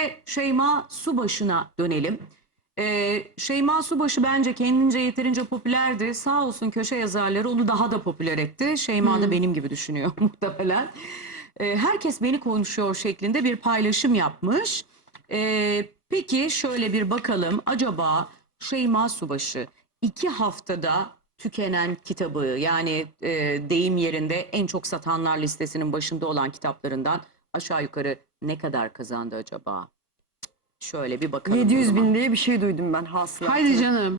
Ve Şeyma Subaşı'na dönelim. Ee, Şeyma Subaşı bence kendince yeterince popülerdi. Sağ olsun köşe yazarları onu daha da popüler etti. Şeyma da benim gibi düşünüyor muhtemelen. Ee, herkes beni konuşuyor şeklinde bir paylaşım yapmış. Ee, peki şöyle bir bakalım. Acaba Şeyma Subaşı iki haftada tükenen kitabı yani e, deyim yerinde en çok satanlar listesinin başında olan kitaplarından aşağı yukarı ne kadar kazandı acaba? Şöyle bir bakalım. o 700 zaman. bin diye bir şey duydum ben hasılatı. Haydi canım.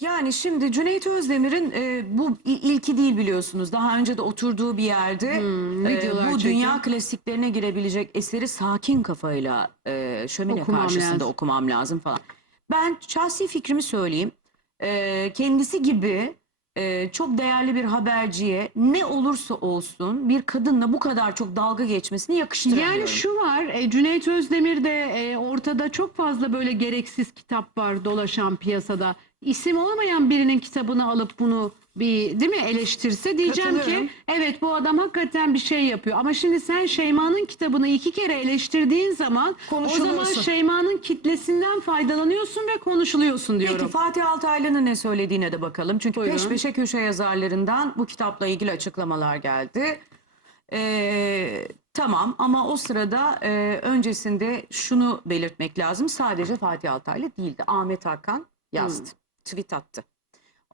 Yani şimdi Cüneyt Özdemir'in e, bu ilki değil biliyorsunuz. Daha önce de oturduğu bir yerde Hmm, e, videolar bu çekiyor. dünya klasiklerine girebilecek eseri sakin kafayla e, şömine Okumam karşısında lazım. okumam lazım falan. Ben şahsi fikrimi söyleyeyim. E, kendisi gibi e, çok değerli bir haberciye ne olursa olsun bir kadınla bu kadar çok dalga geçmesini yakıştıramıyorum. Yani şu var, e, Cüneyt Özdemir'de e, ortada çok fazla böyle gereksiz kitap var dolaşan piyasada. İsim olmayan birinin kitabını alıp bunu bir değil mi eleştirse diyeceğim ki evet bu adam hakikaten bir şey yapıyor. Ama şimdi sen Şeyma'nın kitabını iki kere eleştirdiğin zaman o zaman Konuşuluyorsun. Şeyma'nın kitlesinden faydalanıyorsun ve konuşuluyorsun diyorum. Peki Fatih Altaylı'nın ne söylediğine de bakalım. Çünkü Buyurun. peş peşe köşe yazarlarından bu kitapla ilgili açıklamalar geldi. Ee, tamam ama o sırada e, öncesinde şunu belirtmek lazım. Sadece Fatih Altaylı değildi. Ahmet Hakan yazdı. Tweet attı.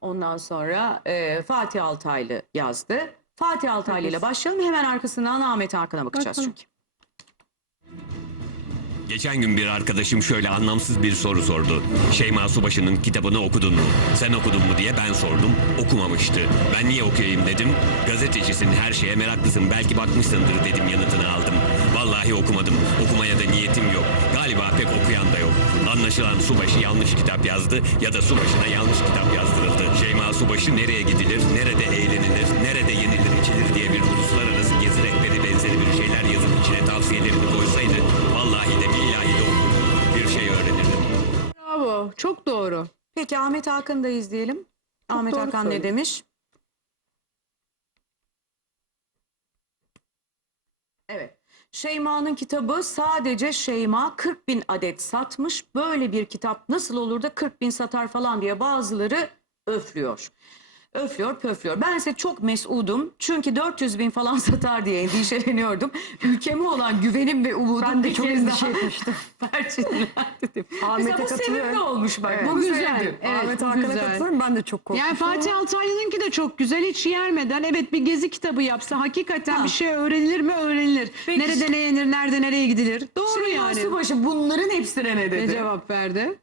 Ondan sonra e, Fatih Altaylı yazdı. Fatih Altaylı ile başlayalım. Hemen arkasından Ahmet Hakan'a bakacağız Bakalım. çünkü. Geçen gün bir arkadaşım şöyle anlamsız bir soru sordu. Şeyma Subaşı'nın kitabını okudun mu? Sen okudun mu diye ben sordum. Okumamıştı. Ben niye okuyayım dedim. Gazetecisin her şeye meraklısın belki bakmışsındır dedim yanıtını aldım. Vallahi okumadım. Okumaya da niyetim yok. Galiba pek okuyan da yok. Anlaşılan Subaşı yanlış kitap yazdı ya da Subaşı'na yanlış kitap yazdırıldı. Şeyma Subaşı nereye gidilir, nerede eğlenilir, nerede yenilir içilir diye bir uluslararası gezi rehberi benzeri bir şeyler yazıp içine tavsiyelerini koysaydı vallahi de billahi de okur, bir şey öğrenirdim. Bravo, çok doğru. Peki Ahmet Hakan'ı da izleyelim. Ahmet doğru Hakan ne söylüyor. demiş? Evet. Şeyma'nın kitabı sadece Şeyma 40 bin adet satmış. Böyle bir kitap nasıl olur da 40 bin satar falan diye bazıları öflüyor. Öflüyor pöflüyor. Ben ise çok mesudum. Çünkü 400 bin falan satar diye endişeleniyordum. Ülkeme olan güvenim ve umudum Ben de çok kez endişe daha etmiştim. perçinlendi. Ahmet'e bu sevimli olmuş bak. Evet. Bu güzel. sevdim. Evet, Ahmet Hakan'a katılıyorum ben de çok korkmuştum. Yani Fatih Altaylı'nınki de çok güzel hiç yermeden evet bir gezi kitabı yapsa hakikaten Ha. bir şey öğrenilir mi öğrenilir. Peki. Nerede ne yenir nerede nereye gidilir. Doğru Şeyma yani. Subaşı bunların hepsine ne dedi? Ne cevap verdi?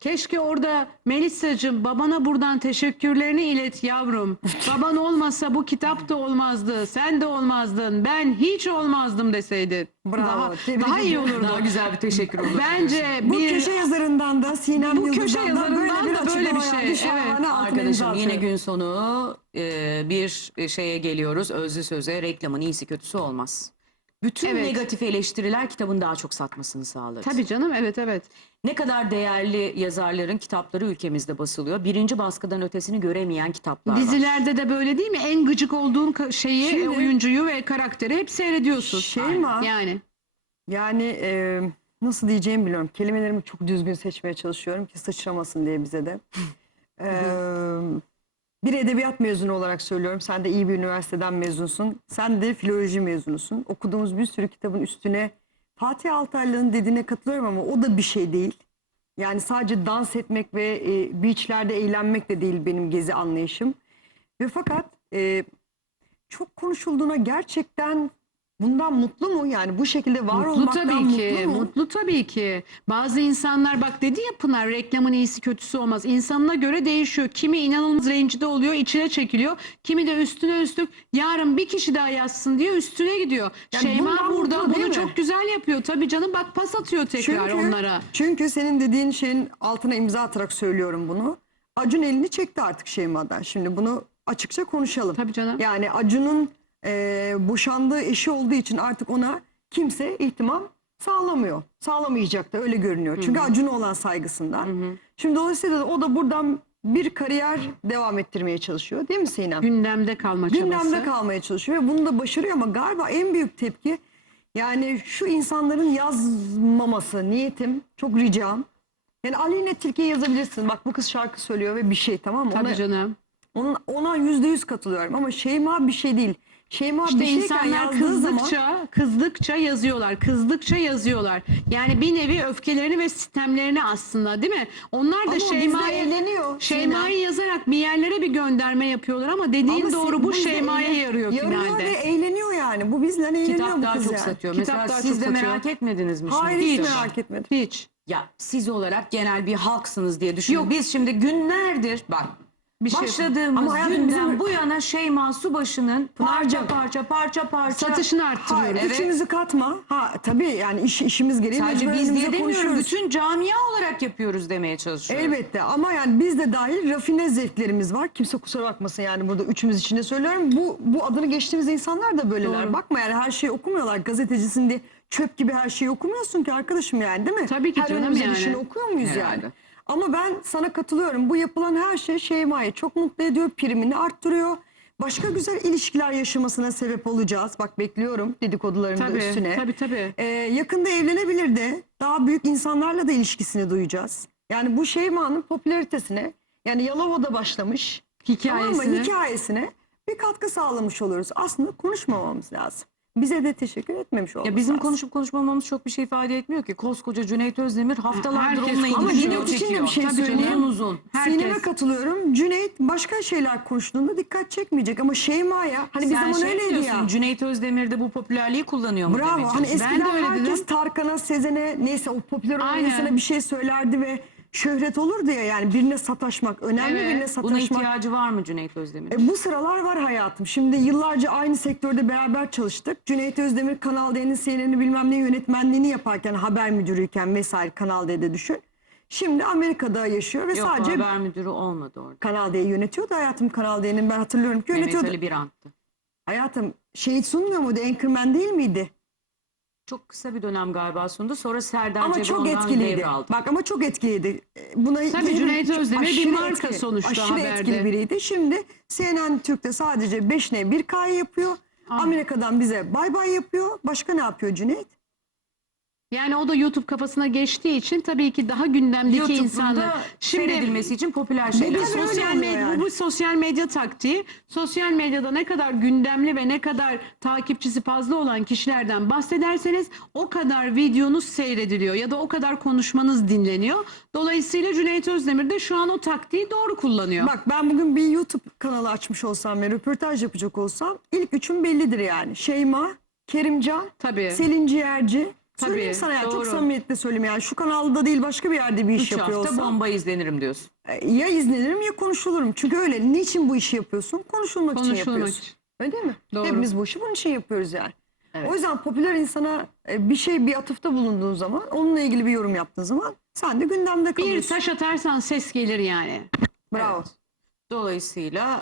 Keşke orada Melisa'cığım babana buradan teşekkürlerini ilet yavrum. Baban olmasa bu kitap da olmazdı. Sen de olmazdın. Ben hiç olmazdım deseydin. Bravo, Daha, daha iyi olurdu. Daha güzel bir teşekkür olur. Bence Bu bir köşe yazarından da Sinem Bu köşe Yıldız'dan da böyle yazarından bir da böyle bir şey. Şahane evet. Arkadaşım yine gün sonu e, bir şeye geliyoruz. Özlü söze reklamın iyisi kötüsü olmaz. Bütün Evet. negatif eleştiriler kitabın daha çok satmasını sağladı. Tabii canım evet evet. Ne kadar değerli yazarların kitapları ülkemizde basılıyor. Birinci baskıdan ötesini göremeyen kitaplar var. Dizilerde de böyle değil mi? En gıcık olduğun ka- şeyi, Şimdi- oyuncuyu ve karakteri hep seyrediyorsun. Şeyma Yani yani e, nasıl diyeceğimi biliyorum. Kelimelerimi çok düzgün seçmeye çalışıyorum ki sıçramasın diye bize de. E, bir edebiyat mezunu olarak söylüyorum. Sen de iyi bir üniversiteden mezunsun. Sen de filoloji mezunusun. Okuduğumuz bir sürü kitabın üstüne Fatih Altaylı'nın dediğine katılıyorum ama o da bir şey değil. Yani sadece dans etmek ve e, beachlerde eğlenmek de değil benim gezi anlayışım. Ve fakat e, çok konuşulduğuna gerçekten bundan mutlu mu? Yani bu şekilde var mutlu olmaktan tabii ki. mutlu mu? Mutlu tabii ki. Bazı insanlar bak dedi ya Pınar reklamın iyisi kötüsü olmaz. İnsanına göre değişiyor. Kimi inanılmaz rencide oluyor, içine çekiliyor. Kimi de üstüne üstlük yarın bir kişi daha yazsın diyor, üstüne gidiyor. Yani Şeyma bundan burada mutlu bunu mi? çok güzel yapıyor. Tabii canım bak pas atıyor tekrar Çünkü, onlara. çünkü senin dediğin şeyin altına imza atarak söylüyorum bunu. Acun elini çekti artık Şeyma'dan. Şimdi bunu açıkça konuşalım. Tabii canım. Yani Acun'un e, boşandığı eşi olduğu için artık ona kimse ihtimam sağlamıyor. Sağlamayacak da öyle görünüyor. Çünkü Acun'a olan saygısından. Şimdi dolayısıyla da o da buradan bir kariyer devam ettirmeye çalışıyor. Değil mi Sinem? Gündemde kalma çabası. Gündemde kalmaya çalışıyor ve bunu da başarıyor ama galiba en büyük tepki Yani şu insanların yazmaması niyetim, çok ricam. Yani Aleyna Tilki'ye yazabilirsin. Bak bu kız şarkı söylüyor ve bir şey tamam mı? Tabii Ona, canım. onun, ona yüzde yüz katılıyorum ama Şeyma bir şey değil. Şeyma İşte bir insanlar yazdığı zaman kızdıkça, kızdıkça yazıyorlar. Kızdıkça yazıyorlar. Yani bir nevi öfkelerini ve sistemlerini aslında değil mi? Onlar da Şeyma'yı eğleniyor Şeyma'yı yazarak bir yerlere bir gönderme yapıyorlar ama dediğin Ama doğru bu Şeyma'ya eğlen- yarıyor, finalde. ve eğleniyor yani. Bu bizle eğleniyor Kitap bu daha kız çok yani. satıyor. Kitap Mesela daha siz çok de satıyor. merak etmediniz mi? Hayır Hiç. merak etmedim. Hiç. Ya siz olarak genel bir halksınız diye düşünüyorum. Yok. Biz şimdi günlerdir bak Bir şey başladığımız Ama hayatım günden bizim- bu yana Şeyma Subaşı'nın parça Pınar'cığım. parça parça parça Satışını Hayır, arttırıyoruz. Evet. üçümüzü katma. Ha tabii yani iş, işimiz gereği Sadece mecbur biz diye demiyorum. konuşuyoruz. Bütün camia olarak yapıyoruz demeye çalışıyorum. Elbette ama yani biz de dahil rafine zevklerimiz var. Kimse kusura bakmasın yani burada üçümüz için de söylüyorum. Bu bu adını geçtiğimiz insanlar da böyleler. Doğru. Bakma yani her şeyi okumuyorlar. Gazetecisin diye çöp gibi her şeyi okumuyorsun ki arkadaşım yani değil mi? Tabii ki her canım yani. düşeni okuyor muyuz Herhalde. yani? Ama ben sana katılıyorum. Bu yapılan her şey Şeyma'yı çok mutlu ediyor. Primini arttırıyor. Başka güzel ilişkiler yaşamasına sebep olacağız. Bak bekliyorum dedikoduların da Tabii, üstüne. tabii tabii. Ee, yakında evlenebilir de daha büyük insanlarla da ilişkisini duyacağız. Yani bu Şeyma'nın popülaritesine yani Yalova'da başlamış tamam mı? Hikayesine bir katkı sağlamış oluruz. Aslında konuşmamamız lazım. Bize de teşekkür etmemiş olmamız Ya bizim lazım. konuşup konuşmamamız çok bir şey ifade etmiyor ki. Koskoca Cüneyt Özdemir haftalardır Herkes onunla ilgili Ama Cüneyt için de bir şey söyleyeyim. uzun. Sineme katılıyorum. Cüneyt başka şeyler konuştuğunda dikkat çekmeyecek ama Şeyma'ya hani bir Sen zaman şey öyleydi diyorsun, ya. Cüneyt Özdemir de bu popülerliği kullanıyor mu Bravo. Hani istiyorsun? Ben de eskiden öyle herkes dedim. Tarkan'a, Sezen'e neyse o popüler insana bir şey söylerdi ve şöhret olurdu ya yani birine sataşmak. Önemli Evet. birine Buna sataşmak. ihtiyacı var mı Cüneyt Özdemir? E, bu sıralar var hayatım. Şimdi yıllarca aynı sektörde beraber çalıştık. Cüneyt Özdemir Kanal D'nin seyrini bilmem ne yönetmenliğini yaparken haber müdürüyken vesaire Kanal D'de düşün. Şimdi Amerika'da yaşıyor ve Yok sadece haber müdürü olmadı orada. Kanal D'yi yönetiyordu hayatım Kanal D'nin ben hatırlıyorum ki Mehmet yönetiyordu. Ali Birant'tı. Hayatım şehit sunmuyor muydu? Anchorman değil miydi? Çok kısa bir dönem galiba sundu. Sonra Serdar Ama çok etkiliydi. devraldı. Bak ama çok etkiliydi. E, Buna Tabii Cüneyt Özdemir bir aşırı marka sonuçta Aşırı haberde. etkili biriydi. Şimdi CNN Türk'te sadece 5N 1K'yı yapıyor. Amerika'dan bize bay bay yapıyor. Başka ne yapıyor Cüneyt? Yani o da YouTube kafasına geçtiği için tabii ki daha gündemdeki YouTube'un insanlar. da Şimdi seyredilmesi için popüler şeyler. Tabii öyle sosyal oluyor medya yani. bu sosyal medya taktiği sosyal medyada ne kadar gündemli ve ne kadar takipçisi fazla olan kişilerden bahsederseniz o kadar videonuz seyrediliyor ya da o kadar konuşmanız dinleniyor. Dolayısıyla Cüneyt Özdemir de şu an o taktiği doğru kullanıyor. Bak ben bugün bir YouTube kanalı açmış olsam ve röportaj yapacak olsam ilk üçüm bellidir yani. Şeyma, Kerimcan, Tabii. Selin Ciğerci. Söyleyeyim Tabii, sana ya çok doğru. samimiyetle söyleyeyim yani şu kanalda değil başka bir yerde bir iş Üç yapıyor hafta olsam. bomba izlenirim diyorsun. E, Ya izlenirim ya konuşulurum. Çünkü öyle. Niçin bu işi yapıyorsun? Konuşulmak, için Konuşulmak yapıyorsun. için. Öyle değil mi? Doğru. Hepimiz bu işi bunun için yapıyoruz yani. Evet. O yüzden popüler insana e, bir şey bir atıfta bulunduğun zaman, onunla ilgili bir yorum yaptığın zaman sen de gündemde Bir kalıyorsun. taş atarsan ses gelir yani. Bravo. Dolayısıyla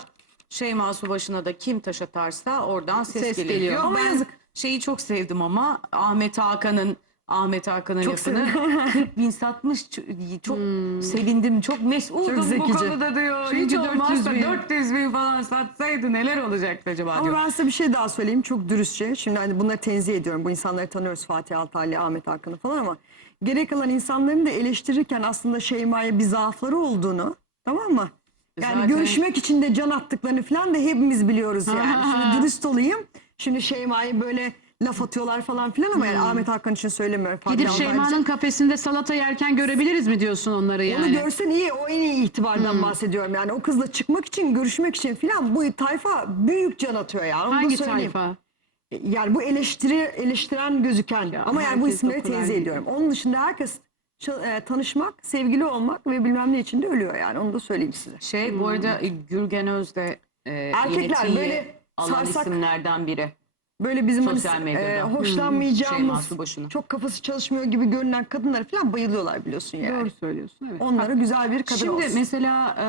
Şeyma Subaşı'na da kim taş atarsa oradan ses, Ses geliyor. geliyor. Ama ben yazık. Şeyi çok sevdim ama Ahmet Hakan'ın Ahmet Hakan'ın Çok lafını 40 bin satmış. Ç- Çok sevindim. Çok mesudum Çok bu zekice. konuda diyor. Çünkü Hiç 400 olmazsa bin. 400 bin falan satsaydı neler olacaktı acaba Ama diyor. ben size bir şey daha söyleyeyim çok dürüstçe. Şimdi hani bunları tenzih ediyorum. Bu insanları tanıyoruz Fatih Altaylı, Ahmet Hakan'ı falan ama gerek kalan insanların da eleştirirken aslında Şeyma'ya bir zaafları olduğunu tamam mı? Yani Zaten- görüşmek için de can attıklarını falan da hepimiz biliyoruz yani. Şimdi dürüst olayım. Şimdi Şeyma'yı böyle laf atıyorlar falan filan ama yani Ahmet Hakan için söylemiyorum. Fatih Gidip Altaylı Şeyma'nın kafesinde salata yerken görebiliriz mi diyorsun onları yani? Onu görsen iyi, o en iyi itibardan bahsediyorum. Yani o kızla çıkmak için, görüşmek için filan bu tayfa büyük can atıyor ya. Onu da Hangi söyleyeyim. tayfa? Yani bu eleştiri eleştiren gözüken ama yani bu herkes isimleri değil. ediyorum. Onun dışında herkes ça- e, tanışmak, sevgili olmak ve bilmem ne için de ölüyor yani. Onu da söyleyeyim size. Şey bu arada e, Gürgen Öz de e, Erkekler tiye böyle alan sarsak- isimlerden biri. Böyle bizim hani, Sosyal medyada. e, Hmm. hoşlanmayacağımız, Şeyma Subaşı'nın. çok kafası çalışmıyor gibi görünen kadınlar falan bayılıyorlar biliyorsun yani. Doğru söylüyorsun evet. Onlara güzel bir kadın Şimdi olsun. mesela e,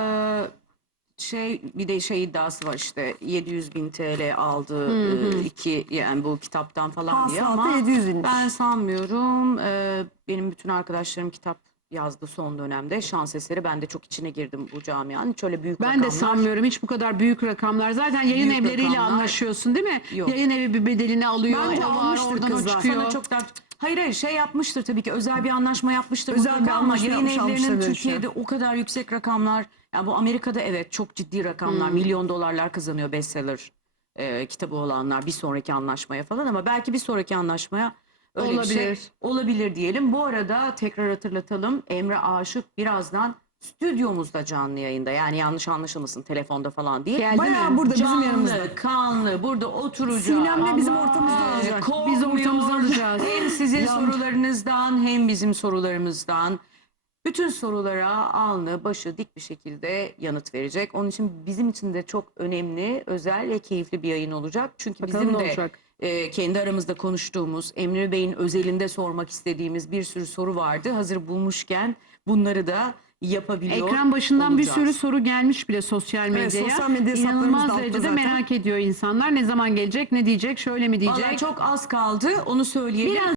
şey bir de şey iddiası var işte 700 bin TL aldı e, iki yani bu kitaptan falan diye Hasılatı ama 700 binmiş. ben sanmıyorum. E, benim bütün arkadaşlarım kitap yazdı son dönemde. Şans eseri ben de çok içine girdim bu camianın. Hiç öyle büyük Ben rakamlar. de sanmıyorum hiç bu kadar büyük rakamlar. Zaten yayın Büyük evleriyle rakamlar anlaşıyorsun değil mi? yok. Yayın evi bir bedelini alıyor. Bence o var, almıştır oradan o kızlar. çıkıyor. Sana çok daha... Hayır hayır şey yapmıştır tabii ki özel bir anlaşma yapmıştır Özel mutlaka bir ama anlaşma yayın yapmış, almışlar evlerinin böyle bir şey. Türkiye'de o kadar yüksek rakamlar yani bu Amerika'da evet çok ciddi rakamlar Hmm. milyon dolarlar kazanıyor bestseller e, kitabı olanlar bir sonraki anlaşmaya falan ama belki bir sonraki anlaşmaya öyle bir şey Olabilir. olabilir diyelim. Bu arada tekrar hatırlatalım Emre Aşık birazdan stüdyomuzda canlı yayında yani yanlış anlaşılmasın telefonda falan değil. Geldi Bayağı mi? burada bizim Canlı, yanımızda. kanlı burada oturacak. Sinem'le bizim ortamızda olacak. Biz Korkmuyor. ortamıza alacağız. Hem sizin sorularınızdan hem bizim sorularımızdan bütün sorulara alnı başı dik bir şekilde yanıt verecek. Onun için bizim için de çok önemli, özel ve keyifli bir yayın olacak. Çünkü Bakalım bizim de olacak? E, kendi aramızda konuştuğumuz, Emre Bey'in özelinde sormak istediğimiz bir sürü soru vardı. Hazır bulmuşken bunları da yapabiliyor Ekran başından bir olacağız. sürü soru gelmiş bile sosyal Evet, medyaya. sosyal medya İnanılmaz derecede zaten. merak ediyor insanlar. Ne zaman gelecek, ne diyecek, şöyle mi diyecek? Vallahi çok az kaldı onu söyleyelim. Biraz